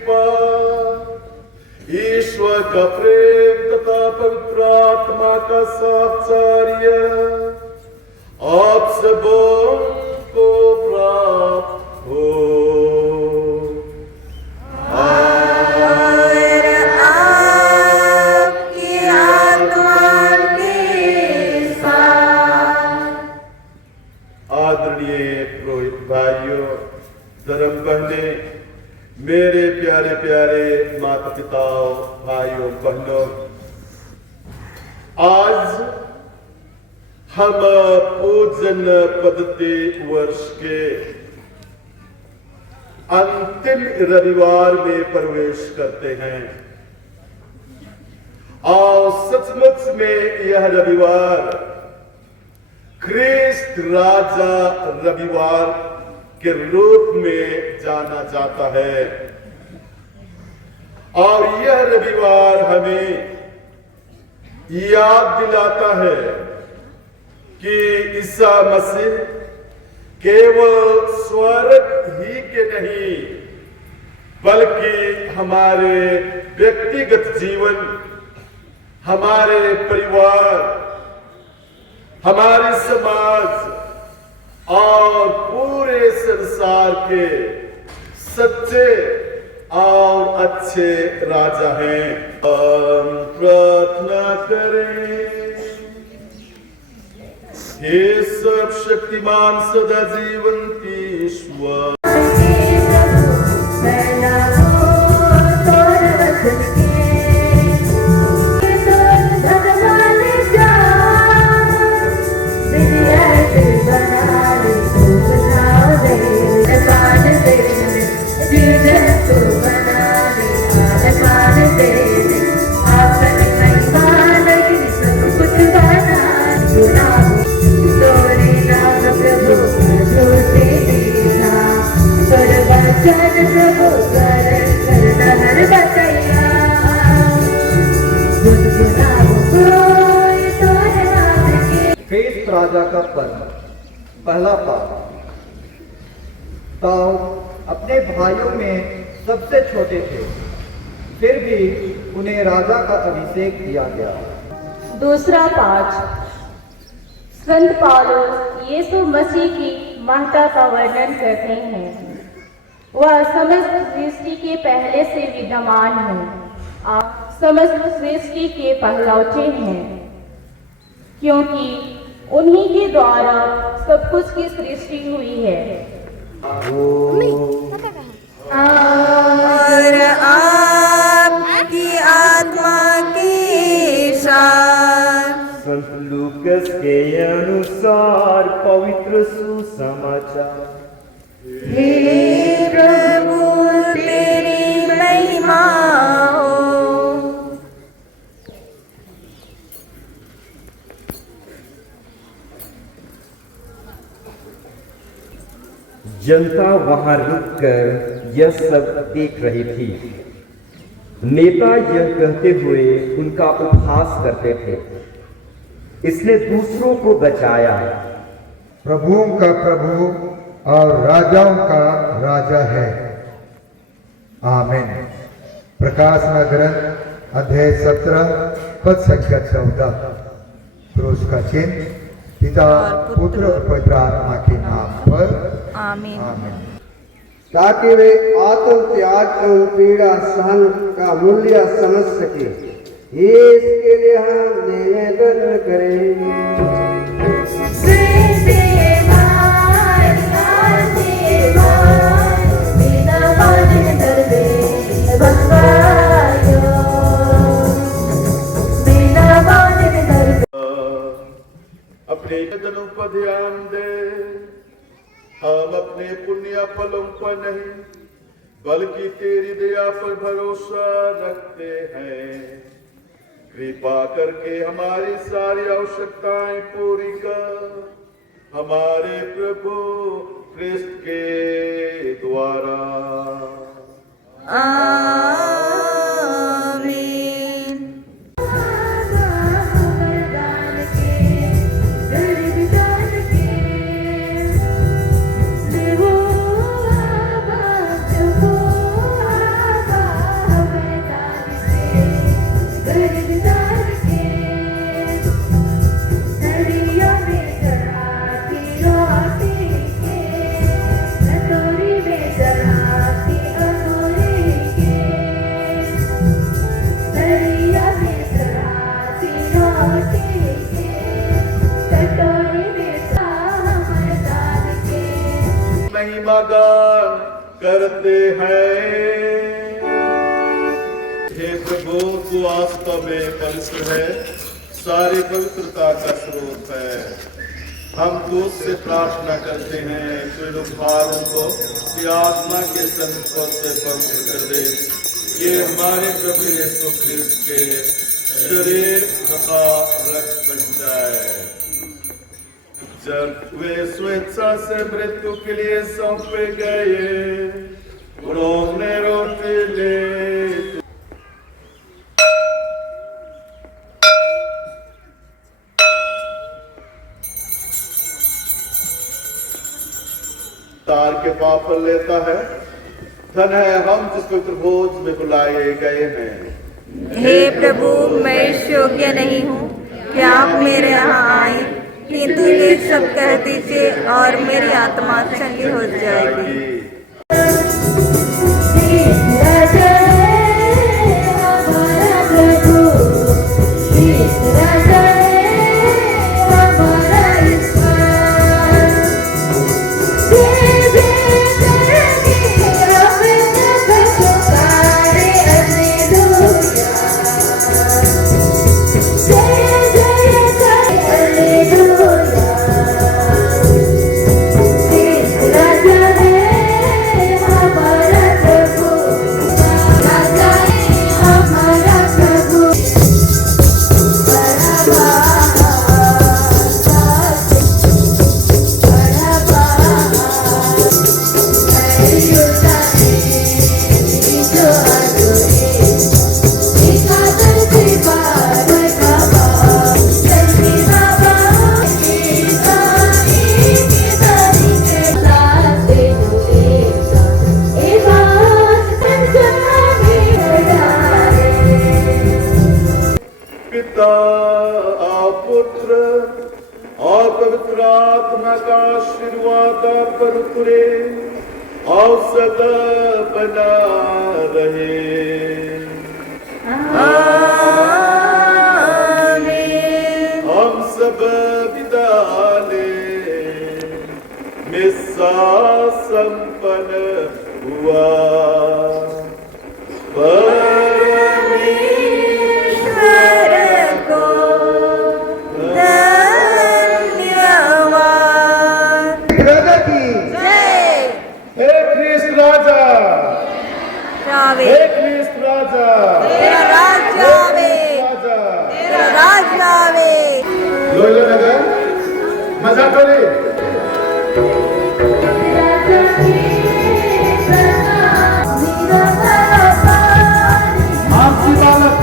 कृपा, ईश्वर का प्रेम तथा पवित्र आत्मा का साहचर्य आप सबों को प्राप्त हो। आदरणीय पुरोहित भाइयों, धर्म बहने, मेरे प्यारे प्यारे माता पिताओं, भाइयों बहनों, आज हम पूजन पद्धति वर्ष के अंतिम रविवार में प्रवेश करते हैं और सचमुच में यह रविवार ख्रीस्त राजा रविवार के रूप में जाना जाता है। और यह रविवार हमें याद दिलाता है कि ईसा मसीह केवल स्वर्ग ही के नहीं बल्कि हमारे व्यक्तिगत जीवन, हमारे परिवार, हमारे समाज और पूरे संसार के सच्चे और अच्छे राजा हैं। हम प्रार्थना करें। हे सर्वशक्तिमान सदा जीवंत ईश्वर, ख्रीस्त राजा का पर्व। पहला पाठ। दाऊद अपने भाइयों में सबसे छोटे थे, फिर भी उन्हें राजा का अभिषेक किया गया। दूसरा पाठ। संत पौलुस यीशु मसीह की महत्ता का वर्णन करते हैं। वह समस्त सृष्टि के पहले से विद्यमान है, आप समस्त सृष्टि के पहलौठे हैं, क्योंकि उन्हीं के द्वारा सब कुछ की सृष्टि हुई है। और आपकी आत्मा की शान। संत लूकस के अनुसार पवित्र सुसमाचार। हे प्रभु तेरी महिमा हो। जनता वहां रुककर यह सब देख रही थी। नेता यह कहते हुए उनका उपहास करते थे, इसने दूसरों को बचाया। प्रभुओं का प्रभु और राजाओं का राजा है। आमीन। प्रकाशना ग्रंथ अध्याय 17 पद संख्या 14। क्रूस का चिन्ह पिता पुत्र और पवित्र आत्मा के नाम पर आमीन। आमीन। ताकि वे आत्म त्याग एवं पीड़ा सहन का मूल्य समझ सके, इसके लिए हम निवेदन करें। अपने कदमों पर ध्यान दे। हम अपने पुण्य फलों पर नहीं बल्कि तेरी दया पर भरोसा रखते हैं। कृपा करके हमारी सारी आवश्यकताएं पूरी कर, हमारे प्रभु ख्रिस्त के द्वारा। महिमा गान करते हैं। हे प्रभु, तू वास्तव में पवित्र है, सारी पवित्रता का स्रोत है। हम तुझसे प्रार्थना करते हैं, तू लोग भारों को आत्मा के संस्पर्श से पवित्र कर दे। ये हमारे प्रभु यीशु ख्रिस्त के शरीर तथा रक्त बन जाए। जब वे स्वेच्छा से मृत्यु के लिए सौंपे गए, उन्होंने रोटी ली। तार के पाप लेता है, धन है हम जिस पवित्र भोज में बुलाए गए हैं। हे प्रभु, मैं योग्य नहीं हूँ कि आप मेरे यहाँ आए, किंतु ये सब कह दीजिए और मेरी आत्मा चंगी हो जाएगी। पुत्र और पवित्र आत्मा का आशीर्वाद पर उतरे और सदा बना रहे। हम सब विदा ले मिस्सा संपन्न हुआ। तेरा राज्य आवे, तेरा राज्य आवे। लोहिया नगर मजा करे। आपसी बालक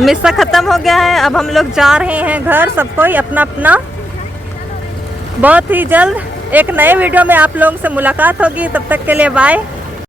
मिस्सा खत्म हो गया है। अब हम लोग जा रहे हैं घर, सब कोई अपना अपना। बहुत ही जल्द एक नए वीडियो में आप लोगों से मुलाकात होगी। तब तक के लिए बाय।